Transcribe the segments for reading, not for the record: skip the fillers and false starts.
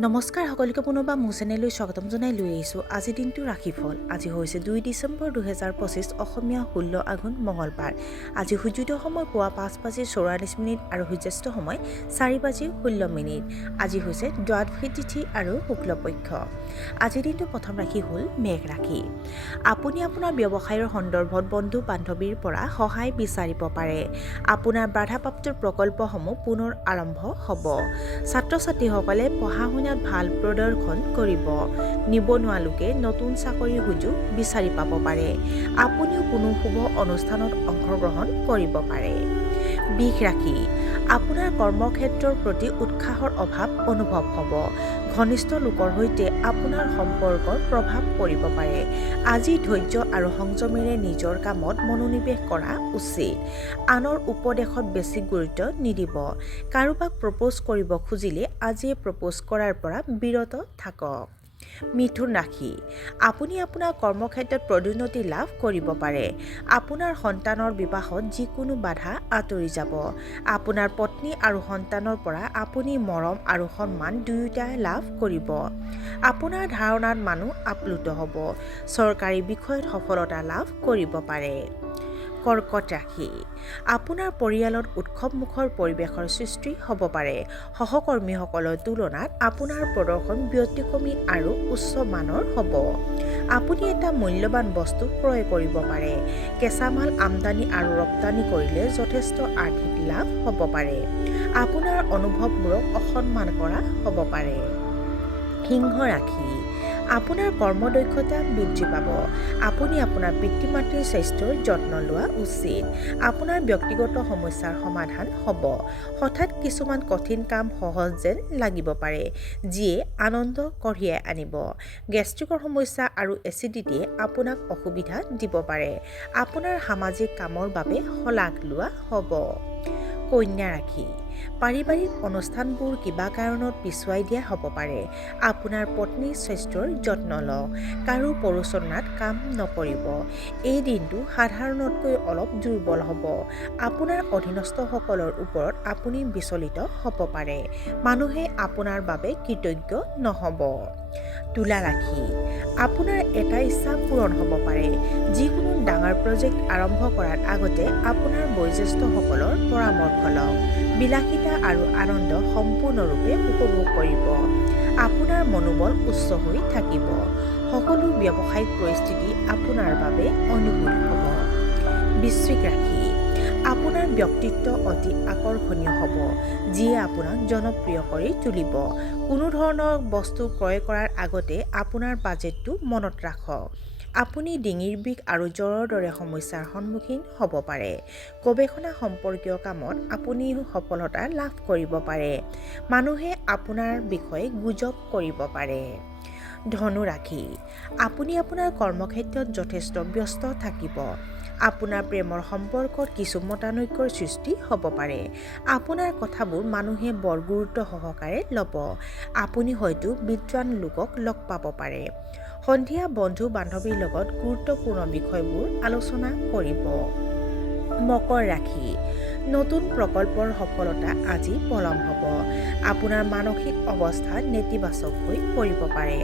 নমস্কাৰ সকলোকে পুনৰবাৰ মোৰ চেনেললৈ স্বাগতম জনাই লৈ আহিছোঁ আজিৰ দিনটো ৰাশিফল। আজি হৈছে 2 ডিচেম্বৰ 2025 অসমীয়া 16 আঘোণ মঙলবাৰ। আজি সূৰ্যোদয় সময় পুৱা 5:44 আৰু সূৰ্যাস্ত সময় 4:16। আজি হৈছে দ্বাদশী তিথি আৰু শুক্লপক্ষ। আজিৰ দিনটো প্ৰথম ৰাশি হ'ল মেঘ ৰাশি। আপুনি আপোনাৰ ব্যৱসায়ৰ সন্দৰ্ভত বন্ধু বান্ধৱীৰ পৰা সহায় বিচাৰিব পাৰে। আপোনাৰ বাধাপ্ৰাপ্ত প্ৰকল্পসমূহ পুনৰ আৰম্ভ হ'ব। ছাত্ৰ ছাত্ৰীসকলে পঢ়া ভাল প্ৰদৰ্শন কৰিব। নিবনুৱা লোকে নতুন চাকৰিৰ সুযোগ বিচাৰি পাব পাৰে। আপুনিও কোনো শুভ অনুষ্ঠানত অংশগ্ৰহণ কৰিব পাৰে। বৃষ ৰাশি। আপোনাৰ কৰ্মক্ষেত্ৰৰ প্ৰতি উৎসাহৰ অভাৱ অনুভৱ হ'ব। ঘনিষ্ঠ লোকৰ সৈতে আপোনাৰ সম্পৰ্কৰ প্ৰভাৱ পৰিব পাৰে। আজি ধৈৰ্য আৰু সংযমেৰে নিজৰ কামত মনোনিৱেশ কৰা উচিত। আনৰ উপদেশত বেছি গুৰুত্ব নিদিব। কাৰোবাক প্ৰপ'জ কৰিব খুজিলে আজিয়ে প্ৰপ'জ কৰাৰ পৰা বিৰত থাকক। মিথুন ৰাশি। আপুনি আপোনাৰ কৰ্মক্ষেত্ৰত পদোন্নতি লাভ কৰিব পাৰে। আপোনাৰ সন্তানৰ বিবাহত যিকোনো বাধা আঁতৰি যাব। আপোনাৰ পত্নী আৰু সন্তানৰ পৰা আপুনি মৰম আৰু সন্মান দুয়োটাই লাভ কৰিব। আপোনাৰ ধাৰণাত মানুহ আপ্লুত হ'ব। চৰকাৰী বিষয়ত সফলতা লাভ কৰিব পাৰে। কৰ্কট ৰাশি। আপোনাৰ পৰিয়ালত উৎসৱমুখৰ পৰিৱেশৰ সৃষ্টি হ'ব পাৰে। সহকৰ্মীসকলৰ তুলনাত আপোনাৰ প্ৰদৰ্শন ব্যতিক্ৰমী আৰু উচ্চ মানৰ হ'ব। আপুনি এটা মূল্যৱান বস্তু ক্ৰয় কৰিব পাৰে। কেঁচা মাল আমদানি আৰু ৰপ্তানি কৰিলে যথেষ্ট আৰ্থিক লাভ হ'ব পাৰে। আপোনাৰ অনুভৱবোৰক অসন্মান কৰা হ'ব পাৰে। সিংহ ৰাশি। আপোনাৰ কৰ্মদক্ষতা বৃদ্ধি পাব। আপুনি আপোনাৰ পিতৃ মাতৃৰ স্বাস্থ্যৰ যত্ন লোৱা উচিত। আপোনাৰ ব্যক্তিগত সমস্যাৰ সমাধান হ'ব। হঠাৎ কিছুমান কঠিন কাম সহজ যেন লাগিব পাৰে, যিয়ে আনন্দ কঢ়িয়াই আনিব। গেষ্ট্ৰিকৰ সমস্যা আৰু এচিডিটিয়ে আপোনাক অসুবিধা দিব পাৰে। আপোনাৰ সামাজিক কামৰ বাবে শলাগ লোৱা হ'ব। কন্যা ৰাশি। পাৰিবাৰিক অনুষ্ঠানবোৰ কিবা কাৰণত পিছুৱাই দিয়া হ'ব পাৰে। আপোনাৰ পত্নীৰ স্বাস্থ্যৰ যত্ন লওক। কাৰো প্ৰৰোচনাত কাম নকৰিব। এই দিনটো সাধাৰণতকৈ অলপ দুৰ্বল হ'ব। আপোনাৰ অধীনস্থসকলৰ ওপৰত আপুনি বিচলিত হ'ব পাৰে। মানুহে আপোনাৰ বাবে কৃতজ্ঞ নহ'ব। তুলা ৰাশি। আপোনাৰ এটা ইচ্ছা পূৰণ হ'ব পাৰে। যিকোনো ডাঙৰ প্ৰজেক্ট আৰম্ভ কৰাৰ আগতে আপোনাৰ বয়োজ্যেষ্ঠসকলৰ পৰামৰ্শ লওক। বিলাসিতা আৰু আনন্দ সম্পূৰ্ণৰূপে উপভোগ কৰিব। আপোনাৰ মনোবল উচ্চ হৈ থাকিব। সকলো ব্যৱসায়িক পৰিস্থিতি আপোনাৰ বাবে অনুকূল হ'ব। বৃশ্চিক ৰাশি। আপোনাৰ ব্যক্তিত্ব অতি আকৰ্ষণীয় হ'ব, যিয়ে আপোনাক জনপ্ৰিয় কৰি তুলিব। কোনো ধৰণৰ বস্তু ক্ৰয় কৰাৰ আগতে আপোনাৰ বাজেটটো মনত ৰাখক। আপুনি ডিঙিৰ বিষ আৰু জ্বৰৰ দৰে সমস্যাৰ সন্মুখীন হ'ব পাৰে। গৱেষণা সম্পৰ্কীয় কামত আপুনি সফলতা লাভ কৰিব পাৰে। মানুহে আপোনাৰ বিষয়ে গুজব কৰিব পাৰে। ধনু ৰাশি। আপুনি আপোনাৰ কৰ্মক্ষেত্ৰত যথেষ্ট ব্যস্ত থাকিব। আপোনাৰ প্ৰেমৰ সম্পৰ্কত কিছু মতানৈক্যৰ সৃষ্টি হ'ব পাৰে। আপোনাৰ কথাবোৰ মানুহে বৰ গুৰুত্ব সহকাৰে ল'ব। আপুনি হয়তো বিদ্বান লোকক লগ পাব পাৰে। সন্ধিয়া বন্ধু বান্ধৱীৰ লগত গুৰুত্বপূৰ্ণ বিষয়বোৰ আলোচনা কৰিব। মকৰ ৰাশি। নতুন প্ৰকল্পৰ সফলতা আজি পলম হ'ব। আপোনাৰ মানসিক অৱস্থা নেতিবাচক হৈ পৰিব পাৰে।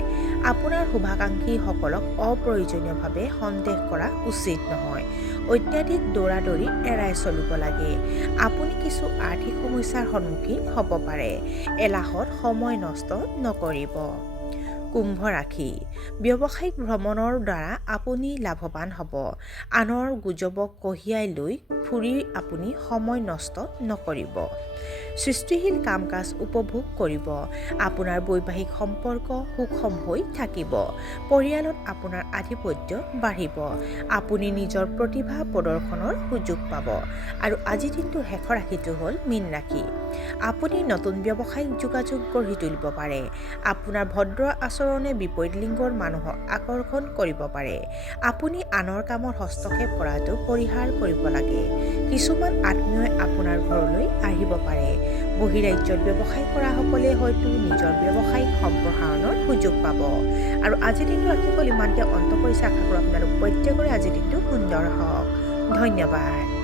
আপোনাৰ শুভাকাংক্ষীসকলক অপ্ৰয়োজনীয়ভাৱে সন্দেহ কৰা উচিত নহয়। অত্যাধিক দৌৰাদৌৰি এৰাই চলিব লাগে। আপুনি কিছু আৰ্থিক সমস্যাৰ সন্মুখীন হ'ব পাৰে। এলাহত সময় নষ্ট নকৰিব। কুম্ভ ৰাশি। ব্যৱসায়িক ভ্ৰমণৰ দ্বাৰা আপুনি লাভৱান হ'ব। আনৰ গুজবক কঢ়িয়াই লৈ ফুৰি আপুনি সময় নষ্ট নকৰিব। সৃষ্টিশীল কাম কাজ উপভোগ কৰিব। আপোনাৰ বৈবাহিক সম্পৰ্ক সুষম হৈ থাকিব। পৰিয়ালত আপোনাৰ আধিপত্য বাঢ়িব। আপুনি নিজৰ প্ৰতিভা প্ৰদৰ্শনৰ সুযোগ পাব। আৰু আজিৰ দিনটোৰ শেষৰ ৰাশিটো হ'ল মীন ৰাশি। আপুনি নতুন ব্যৱসায়িক যোগাযোগ গঢ়ি তুলিব পাৰে। আপোনাৰ ভদ্ৰ আচৰণে বিপৰীত লিংগৰ মানুহক আকৰ্ষণ কৰিব পাৰে। আপুনি আনৰ কামত হস্তক্ষেপ কৰাটো পৰিহাৰ কৰিব লাগে। কিছুমান আত্মীয়ই আপোনাৰ ঘৰলৈ আহিব পাৰে। বহিৰাজ্যত ব্যৱসায় কৰাসকলে হয়তো নিজৰ ব্যৱসায়িক সম্প্ৰসাৰণৰ সুযোগ পাব। আৰু আজিৰ দিনটো ৰাশিফল ইমানতে অন্ত পৰিছে। আশা কৰোঁ আপোনালোক প্ৰত্যেকৰে আজিৰ দিনটো সুন্দৰ হওক। ধন্যবাদ।